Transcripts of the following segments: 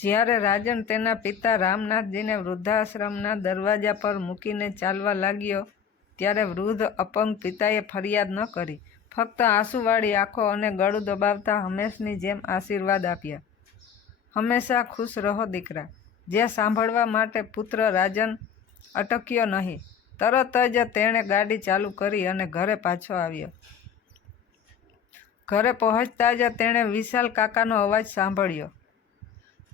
જ્યારે રાજન તેના પિતા રામનાથજીને વૃદ્ધાશ્રમના દરવાજા પર મૂકીને ચાલવા લાગ્યો ત્યારે વૃદ્ધ અપંગ પિતાએ ફરિયાદ ન કરી, ફક્ત આંસુવાળી આંખો અને ગળું દબાવતા હંમેશની જેમ આશીર્વાદ આપ્યા. હંમેશા ખુશ રહો દીકરા. જે સાંભળવા માટે પુત્ર રાજન અટક્યો નહીં. તરત જ તેણે ગાડી ચાલુ કરી અને ઘરે પાછો આવ્યો. ઘરે પહોંચતા જ તેણે વિશાલ કાકાનો અવાજ સાંભળ્યો,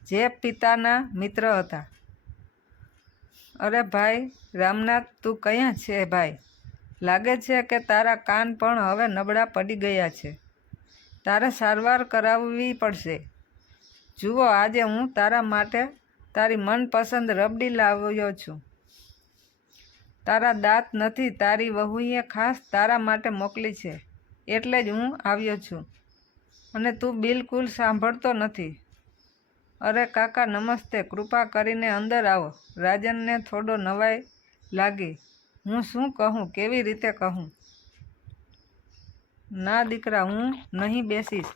જે પિતાના મિત્ર હતા. અરે ભાઈ રામનાથ, તું ક્યાં છે ભાઈ? લાગે છે કે તારા કાન પણ હવે નબળા પડી ગયા છે. તારે સારવાર કરાવવી પડશે. જુઓ, આજે હું તારા માટે તારી મનપસંદ રબડી લાવ્યો છું. તારા દાંત નથી, તારી વહુએ ખાસ તારા માટે મોકલી છે, એટલે જ હું આવ્યો છું. અને તું બિલકુલ સાંભળતો નથી. અરે કાકા નમસ્તે, કૃપા કરીને અંદર આવો. રાજનને થોડો નવાઈ લાગી. હું શું કહું, કેવી રીતે કહું? ના દીકરા, હું નહીં બેસીશ.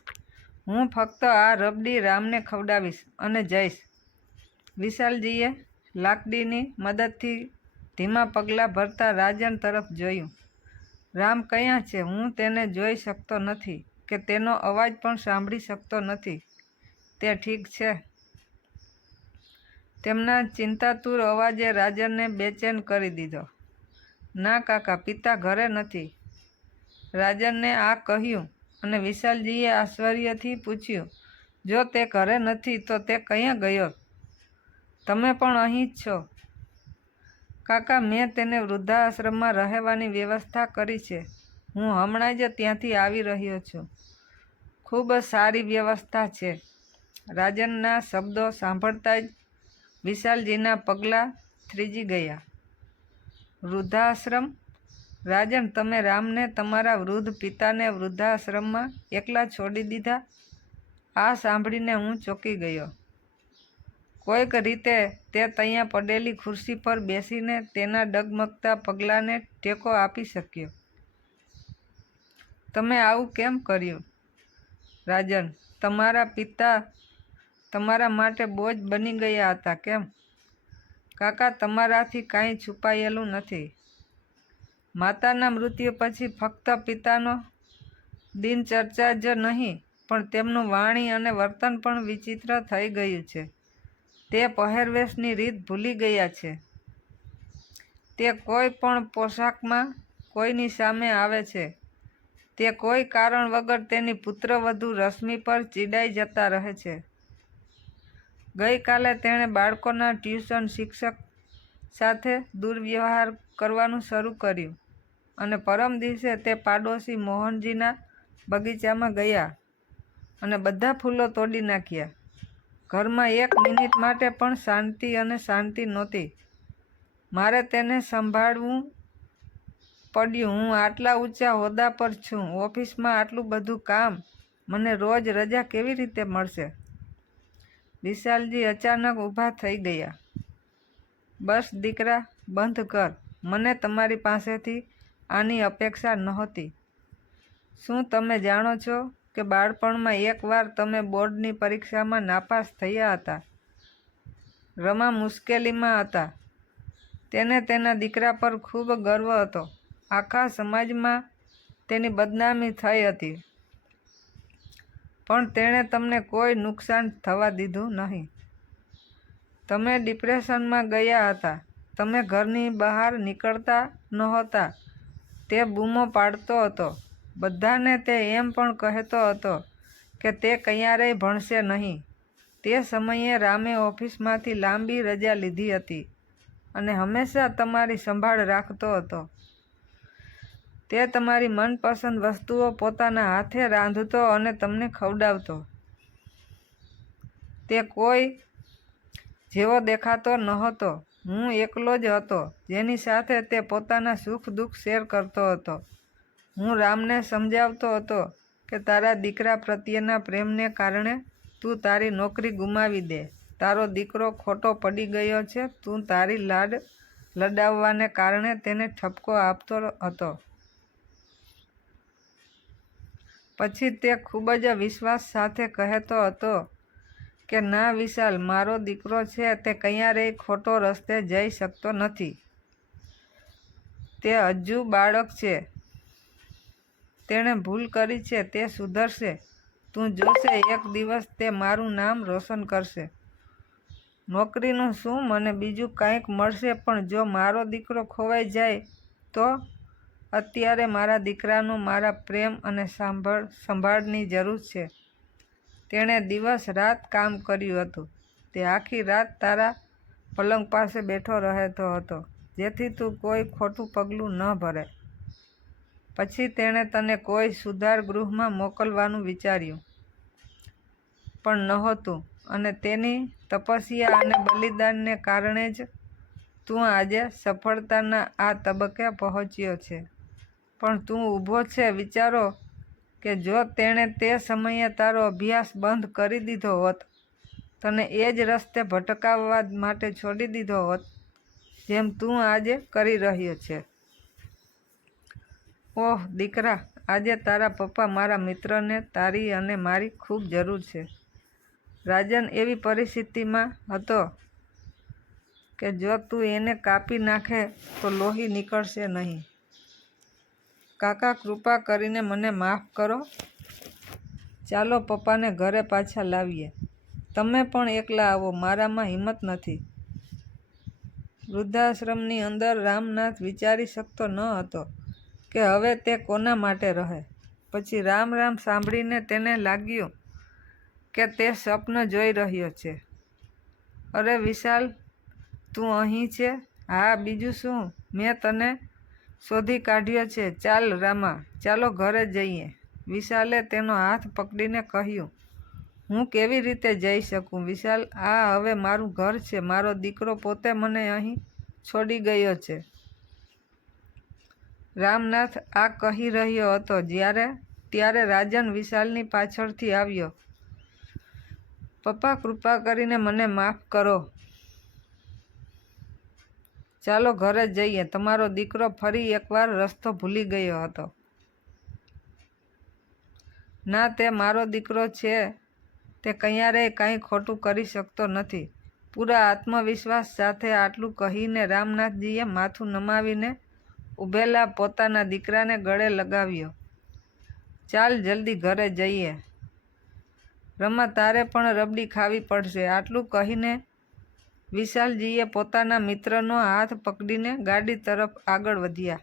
હું ફક્ત આ રબડી રામને ખવડાવીશ અને જઈશ. વિશાલજીએ લાકડીની મદદથી ધીમા પગલાં ભરતા રાજન તરફ જોયું. રામ ક્યાં છે? હું તેને જોઈ શકતો નથી કે તેનો અવાજ પણ સાંભળી શકતો નથી. તે ઠીક છે? તેમના ચિંતાતુર અવાજે રાજનને બેચેન કરી દીધો. ના કાકા, પિતા ઘરે નથી. રાજનને આ કહ્યું અને વિશાલજીએ આશ્ચર્યથી પૂછ્યું, જો તે ઘરે નથી તો તે ક્યાં ગયો? તમે પણ અહીં જ છો? કાકા, મેં તેને વૃદ્ધાશ્રમમાં રહેવાની વ્યવસ્થા કરી છે. હું હમણાં જ ત્યાંથી આવી રહ્યો છું. ખૂબ સારી વ્યવસ્થા છે. રાજનના શબ્દો સાંભળતા જ વિશાલજીના પગલાં થીજી ગયા. વૃદ્ધાશ્રમ? રાજન, તમે રામને તમારા વૃદ્ધ પિતાને વૃદ્ધાશ્રમમાં એકલા છોડી દીધા? આ સાંભળીને હું ચોંકી ગયો. કોઈક રીતે તે ત્યાં પડેલી ખુરશી પર બેસીને તેના ડગમગતા પગલાંને ટેકો આપી શક્યો. તમે આવું કેમ કર્યું? રાજન, તમારા પિતા તમારા માટે બોજ બની ગયા હતા કેમ? કાકા, તમારાથી કાંઈ છુપાયેલું નથી. માતાના મૃત્યુ પછી ફક્ત પિતાનો દિનચર્યા જ નહીં, પણ તેમનું વાણી અને વર્તન પણ વિચિત્ર થઈ ગયું છે. તે પહેરવેશની રીત ભૂલી ગયા છે. તે કોઈ પણ પોશાકમાં કોઈની સામે આવે છે. તે કોઈ કારણ વગર તેની પુત્રવધુ રશ્મિ પર ચીડાઈ જતા રહે છે. ગઈકાલે તેણે બાળકોના ટ્યુશન શિક્ષક સાથે દુર્વ્યવહાર કરવાનું શરૂ કર્યું અને પરમ દિવસે તે પાડોશી મોહનજીના બગીચામાં ગયા અને બધા ફૂલો તોડી નાખ્યા. ઘરમાં એક મિનિટ માટે પણ શાંતિ નહોતી. મારે તેને સંભાળવું પડ્યું. હું આટલા ઊંચા હોદ્દા પર છું, ઓફિસમાં આટલું બધું કામ, મને રોજ રજા કેવી રીતે મળશે? વિશાલજી અચાનક ઊભા થઈ ગયા. બસ દીકરા, બંધ કર. મને તમારી પાસેથી આની અપેક્ષા નહોતી. શું તમે જાણો છો કે બાળપણમાં એકવાર તમે બોર્ડની પરીક્ષામાં નાપાસ થયા હતા? રમા મુશ્કેલીમાં હતા. તેને તેના દીકરા પર ખૂબ ગર્વ હતો. આખા સમાજમાં તેની બદનામી થઈ હતી, પણ તેણે તમને કોઈ નુકસાન થવા દીધું નહીં. તમે ડિપ્રેશનમાં ગયા હતા. તમે ઘરની બહાર નીકળતા નહોતા. તે બૂમો પાડતો હતો. બધાને તે એમ પણ કહેતો હતો કે તે ક્યારેય ભણશે નહીં. તે સમયે રામે ઓફિસમાંથી લાંબી રજા લીધી હતી અને હંમેશા તમારી સંભાળ રાખતો હતો. તે તમારી મનપસંદ વસ્તુઓ પોતાના હાથે રાંધતો અને તમને ખવડાવતો. તે કોઈ જેવો દેખાતો નહોતો. હું એકલો જ હતો જેની સાથે તે પોતાના સુખ દુઃખ શેર કરતો હતો. હું રામને સમજાવતો હતો કે તારા દીકરા પ્રત્યેના પ્રેમને કારણે તું તારી નોકરી ગુમાવી દે. તારો દીકરો ખોટો પડી ગયો છે. તું તારી લાડ લડાવવાને કારણે તેને ઠપકો આપતો હતો. પછી તે ખૂબ જ વિશ્વાસ સાથે કહેતો હતો કે ના વિશાલ, મારો દીકરો છે તે ક્યારેય ખોટો રસ્તે જઈ શકતો નથી. તે હજુ બાળક છે. તેણે ભૂલ કરી છે, તે સુધરશે. તું જોશે, એક દિવસ તે મારું નામ રોશન કરશે. નોકરીનું શું, મને બીજું કંઈક મળશે, પણ જો મારો દીકરો ખોવાઈ જાય તો? અત્યારે મારા દીકરાનું મારા પ્રેમ અને સંભાળની જરૂર છે. તેણે દિવસ રાત કામ કર્યું હતું. તે આખી રાત તારા પલંગ પાસે બેઠો રહેતો હતો, જેથી તું કોઈ ખોટું પગલું ન ભરે. પછી તેણે તને કોઈ સુધાર ગૃહમાં મોકલવાનું વિચાર્યું, પણ નહોતું. અને તેની તપસ્યા અને બલિદાનને કારણે જ તું આજે સફળતાના આ તબક્કે પહોંચ્યો છે. પણ તું ઊભો છે. વિચારો કે જો તેણે તે સમયે તારો અભ્યાસ બંધ કરી દીધો હોત, તને એ જ રસ્તે ભટકાવવા માટે છોડી દીધો હોત, જેમ તું આજે કરી રહ્યો છે. ઓહ દીકરા, આજે તારા પપ્પા મારા મિત્રને તારી અને મારી ખૂબ જરૂર છે. રાજન એવી પરિસ્થિતિમાં હતો કે જો તું એને કાપી નાખે તો લોહી નીકળશે નહીં. કાકા, કૃપા કરીને મને માફ કરો. ચાલો પપ્પાને ઘરે પાછા લાવીએ. તમે પણ એકલા આવો, મારામાં હિંમત નથી. વૃદ્ધાશ્રમની અંદર રામનાથ વિચારી શકતો ન હતો કે હવે તે કોના માટે રહે. પછી રામ રામ સાંભળીને તેને લાગ્યું કે તે સ્વપ્ન જોઈ રહ્યો છે. અરે વિશાલ, તું અહીં છે? હા, બીજું શું, મેં તને શોધી કાઢ્યો છે. ચાલ રામા, ચાલો ઘરે જઈએ. વિશાલે તેનો હાથ પકડીને કહ્યું, હું કેવી રીતે જઈ શકું વિશાલ? આ હવે મારું ઘર છે. મારો દીકરો પોતે મને અહીં છોડી ગયો છે. રામનાથ આ કહી રહ્યો હતો ત્યારે રાજન વિશાલની પાછળથી આવ્યો. પપ્પા, કૃપા કરીને મને માફ કરો. ચાલો ઘરે જઈએ. તમારો દીકરો ફરી એકવાર રસ્તો ભૂલી ગયો હતો. ના, તે મારો દીકરો છે. તે ક્યારેય કંઈ ખોટું કરી શકતો નથી. પૂરા આત્મવિશ્વાસ સાથે આટલું કહીને રામનાથજીએ માથું નમાવીને ઊભેલા પોતાના દીકરાને ગળે લગાવ્યો. ચાલ જલ્દી ઘરે જઈએ. રમા, તારે પણ રબડી ખાવી પડશે. આટલું કહીને વિશાલજીએ પોતાના મિત્રનો હાથ પકડીને ગાડી તરફ આગળ વધ્યા.